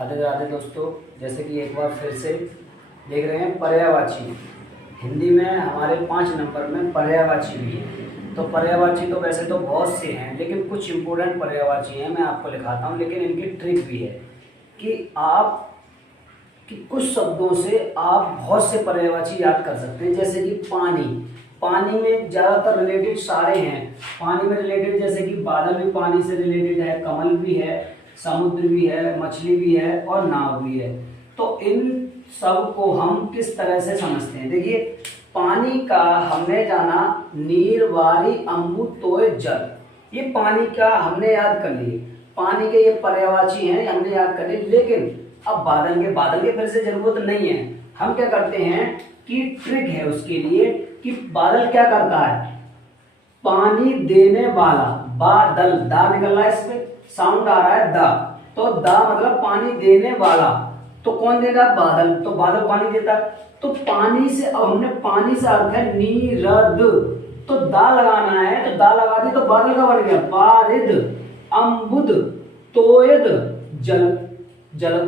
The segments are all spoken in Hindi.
राधे राधे दोस्तों। जैसे कि एक बार फिर से देख रहे हैं पर्यायवाची। हिंदी में हमारे 5 नंबर में पर्यायवाची भी है। तो पर्यायवाची तो वैसे तो बहुत से हैं, लेकिन कुछ इम्पोर्टेंट पर्यायवाची हैं, मैं आपको लिखाता हूँ। लेकिन इनकी ट्रिक भी है कि कुछ शब्दों से आप बहुत से पर्यायवाची याद कर सकते हैं। जैसे कि पानी, पानी में ज़्यादातर रिलेटेड सारे हैं। पानी में रिलेटेड जैसे कि बादल भी पानी से रिलेटेड है, कमल भी है, समुद्र भी है, मछली भी है और नाव भी है। तो इन सब को हम किस तरह से समझते हैं? देखिए, पानी का हमने जाना नीर वारी अम्बु तोय जल, ये पानी का हमने याद कर लिए। पानी के ये पर्यायवाची हैं, हमने याद कर लिए। लेकिन अब बादल के फिर से जरूरत नहीं है। हम क्या करते हैं कि ट्रिक है उसके लिए कि बादल क्या करता है, पानी देने वाला, बादल, दा निकल रहा है, इसमें साउंड आ रहा है दा, तो दा मतलब पानी देने वाला। तो कौन देगा? बादल। तो बादल पानी देता है। तो पानी से, अब हमने पानी से अर्थ है नीरद, तो दा लगाना है, तो दा लगा दी तो बादल का बन गया बारिद, अम्बुद, तोयद, जल, जल।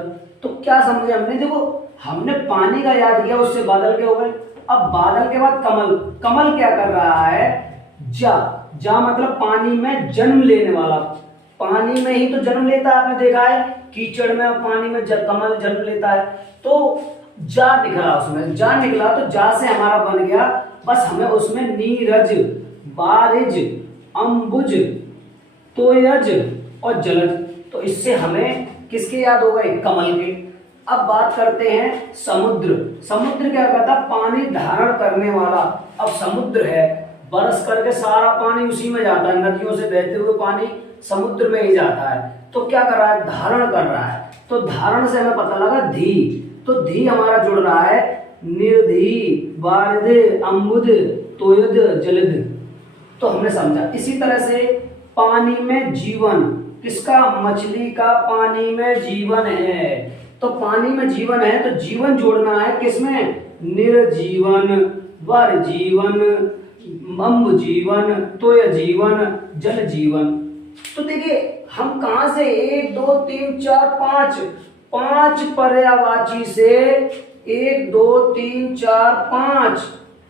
तो क्या समझे हमने? देखो, हमने पानी का याद किया, उससे बादल के हो गए। अब बादल के बाद कमल, कमल क्या कर रहा है? जा, जा मतलब पानी में जन्म लेने वाला। पानी में ही तो जन्म लेता है, आपने देखा है कीचड़ में, पानी में कमल जन्म लेता है। तो जा निकला, उसमें जा निकला, तो जा से हमारा बन गया, बस हमें उसमें नीरज, बारिज, अम्बुज, तोयज और जलज। तो इससे हमें किसके याद हो गए? कमल के। अब बात करते हैं समुद्र। समुद्र क्या करता? पानी धारण करने वाला। अब समुद्र है, बरस करके सारा पानी उसी में जाता है, नदियों से बहते हुए पानी समुद्र में ही जाता है। तो क्या कर रहा है? धारण कर रहा है। तो धारण से हमें पता लगा धी, तो धी हमारा जुड़ रहा है निर्धी, बारिद, अम्बुद, तोयद, जलद। तो हमने समझा। इसी तरह से पानी में जीवन, किसका? मछली का पानी में जीवन है। तो पानी में जीवन है, तो जीवन जोड़ना है किसमें? निर्जीवन, वर जीवन, अम्ब जीवन, तोय जीवन, जल जीवन। तो देखिए, हम कहां से 1 2 3 4 5 पर्यायवाची से 1 2 3 4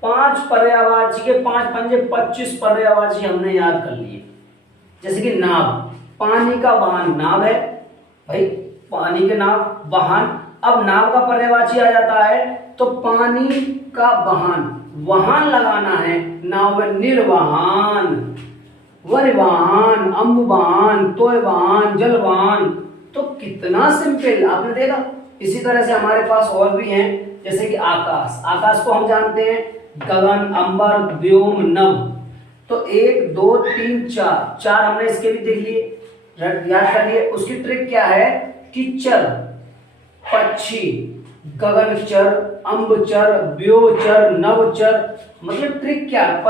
5 पर्यायवाची के 5 पंजे 25 पर्यायवाची हमने याद कर लिए। जैसे कि नाव, पानी का वाहन नाव है भाई, पानी के नाव, वाहन। अब नाव का पर्यायवाची आ जाता है, तो पानी का वाहन, वाहन लगाना है नाव में, निर्वाहन, वरिवाहन, अम्बवाहन, तोयवाहन, जलवाहन। तो कितना सिंपल, आपने देखा। इसी तरह से हमारे पास और भी हैं, जैसे कि आकाश। आकाश को हम जानते हैं गगन, अंबर, व्योम, नभ। तो 1 2 3 4 हमने इसके भी देख लिए, याद कर लिए। उसकी ट्रिक क्या है कि चर, पक्षी, गगनचर, अम्बचर, व्योमचर, नवचर। मतलब ट्रिक क्या है?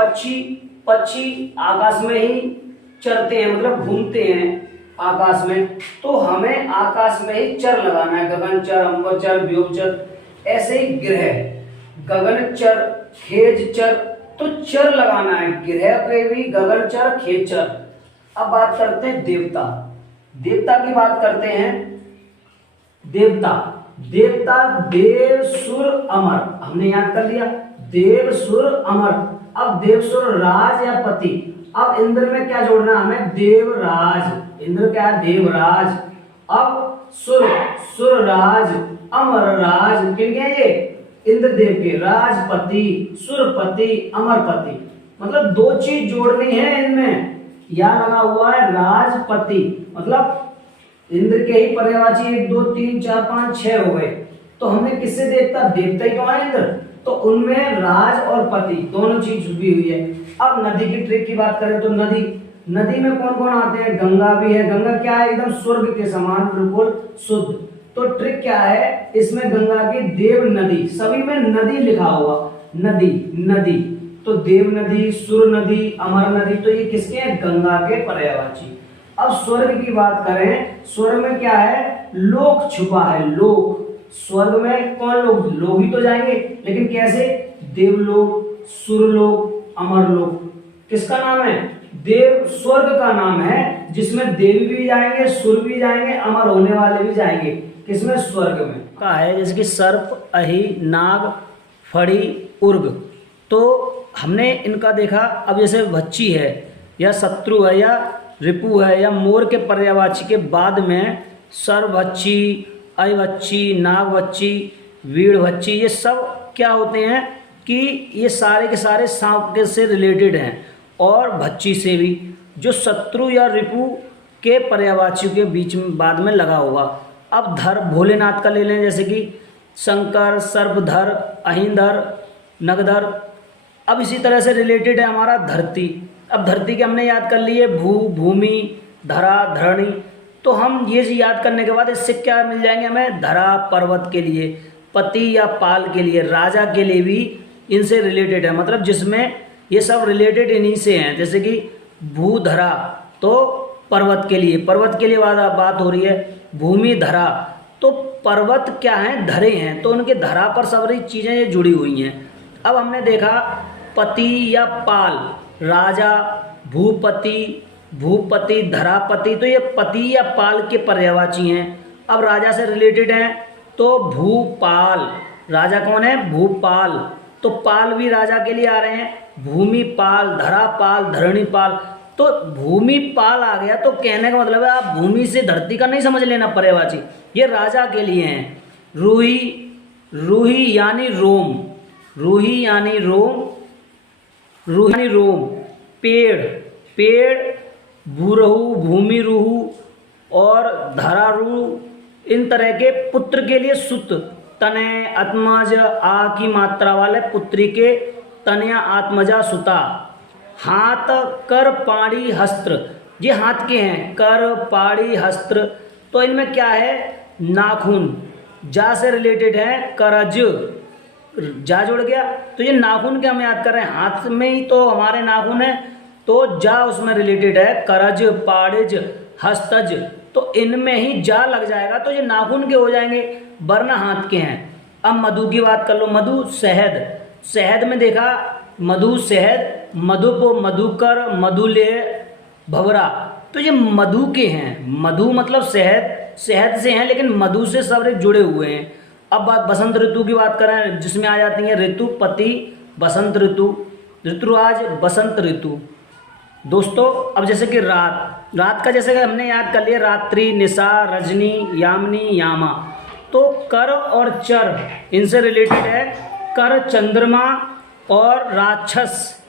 पक्षी आकाश में ही चरते हैं, मतलब घूमते हैं आकाश में। तो हमें आकाश में ही चर लगाना है, गगनचर, अम्बचर, व्योमचर। ऐसे ही ग्रह, गगनचर, खेजचर, तो चर लगाना है ग्रह पे भी, गगनचर, खेजचर। अब बात करते हैं देवता। देवता की बात करते हैं। देवता देव, सुर, अमर, हमने याद कर लिया, देव, सुर, अमर। अब देव, सुर, राज या पति। अब इंद्र में क्या जोड़ना हमें? देवराज। इंद्र क्या है? देवराज। अब सुर राज, अमर राज, किन के ये? इंद्रदेव के। राजपति, सुरपति, अमरपति। मतलब 2 चीज जोड़नी है इनमें। यहां लगा हुआ है राजपति, मतलब इंद्र के ही पर्यायवाची 1 2 3 4 5 6 हो गए। तो हमने किससे देवता ही तो है इंद्र, तो उनमें राज और पति दोनों चीज छुपी हुई है। अब नदी की ट्रिक की बात करें तो नदी में कौन कौन आते हैं? गंगा भी है। गंगा क्या है? एकदम स्वर्ग के समान, बिल्कुल शुद्ध। तो ट्रिक क्या है इसमें? गंगा की देव नदी, सभी में नदी लिखा हुआ, नदी। तो देव नदी, सुर नदी, अमर नदी, तो ये किसके हैं? गंगा के पर्यायवाची। अब स्वर्ग की बात करें, स्वर्ग में क्या है? लोक छुपा है, लोक। स्वर्ग में कौन लोग? लोग ही तो जाएंगे, लेकिन कैसे? देवलोक, सुरलोक, अमरलोक। किसका नाम है? देव, स्वर्ग का नाम है जिसमें देवी भी जाएंगे, सुर भी जाएंगे, अमर होने वाले भी जाएंगे। किसमें? स्वर्ग में। का है जैसे कि सर्प, अहि, नाग, फड़ी, उर्ग। तो हमने इनका देखा। अब जैसे वच्ची है या शत्रु है या रिपु है या मोर के पर्यायवाची के बाद में सर्ववच्ची, अहिवच्ची, नागवच्ची, वीड़वच्ची, ये सब क्या होते हैं कि ये सारे के सारे सांप के से रिलेटेड हैं और भच्ची से भी, जो शत्रु या रिपु के पर्यायवाचियों के बीच में बाद में लगा होगा। अब धर भोलेनाथ का ले लें, जैसे कि शंकर, सर्पधर, अहिंधर, नगधर। अब इसी तरह से रिलेटेड है हमारा धरती। अब धरती के हमने याद कर लिए भू, भूमि, धरा, धरणी। तो हम ये याद करने के बाद इससे क्या मिल जाएंगे हमें? धरा पर्वत के लिए, पति या पाल के लिए, राजा के लिए भी इनसे रिलेटेड है, मतलब जिसमें ये सब रिलेटेड इन्हीं से हैं। जैसे कि भू, धरा तो पर्वत के लिए, पर्वत के लिए बात हो रही है। भूमि, धरा तो पर्वत क्या है? धरे हैं, तो उनके धरा पर सारी चीज़ें ये जुड़ी हुई हैं। अब हमने देखा पति या पाल, राजा, भूपति, भूपति, धरापति, तो ये पति या पाल के पर्यायवाची हैं। अब राजा से रिलेटेड हैं तो भूपाल, राजा कौन है? भूपाल, तो पाल भी राजा के लिए आ रहे हैं। भूमिपाल, धरापाल, धरणीपाल, तो भूमिपाल आ गया। तो कहने का मतलब है आप भूमि से धरती का नहीं समझ लेना पर्यायवाची, ये राजा के लिए हैं। रूही, रूही यानी रोम, रूही यानी रोम, रूही यानी रोम। पेड़, पेड़, भूरहु, भूमि रूहु और धरारू, इन तरह के पुत्र के लिए सुत, तनय, आत्मज, आ की मात्रा वाले पुत्री के तनया, आत्मजा, सुता। हाथ, कर, पाड़ी, हस्त्र, ये हाथ के हैं, कर, पाड़ी, हस्त्र। तो इनमें क्या है? नाखून, जा से रिलेटेड है, करज, जा जुड़ गया। तो ये नाखून के हम याद कर रहे हैं, हाथ में ही तो हमारे नाखून है, तो जा उसमें रिलेटेड है, करज, पाड़िज, हस्तज, तो इनमें ही जा लग जाएगा, तो ये नाखून के हो जाएंगे, वरना हाथ के हैं। अब मधु की बात कर लो। मधु, शहद, शहद में देखा मधु, शहद, मधुप, मधुकर, मधुलेय, भवरा, तो ये मधु के हैं। मधु मतलब शहद, शहद से हैं, लेकिन मधु से सब जुड़े हुए हैं। अब बात बसंत ऋतु की बात करें, जिसमें आ जाती है ऋतु, पति, बसंत ऋतु, ऋतुराज, बसंत ऋतु। दोस्तों अब जैसे कि रात, रात का जैसे कि हमने याद कर लिया, रात्रि, निशा, रजनी, यामिनी, यामा। तो कर और चर इनसे रिलेटेड है। कर चंद्रमा और राक्षस,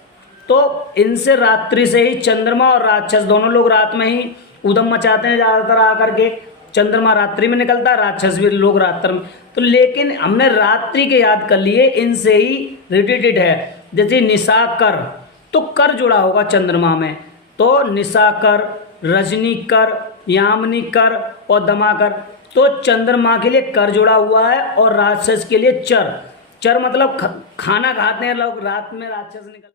तो इनसे रात्रि से ही चंद्रमा और राक्षस दोनों लोग रात में ही उधम मचाते हैं ज़्यादातर आकर के। चंद्रमा रात्रि में निकलता है, राक्षस भी लोग रात्रि में। तो लेकिन हमने रात्रि के याद कर लिए, इनसे ही रिलेटेड है। जैसे निशाकर, तो कर जुड़ा होगा चंद्रमा में, तो निशाकर, रजनी कर, यामिनी कर और दमाकर। तो चंद्रमा के लिए कर जुड़ा हुआ है और राक्षस के लिए चर। चर मतलब खाना खाते हैं लोग रात में, राक्षस निकल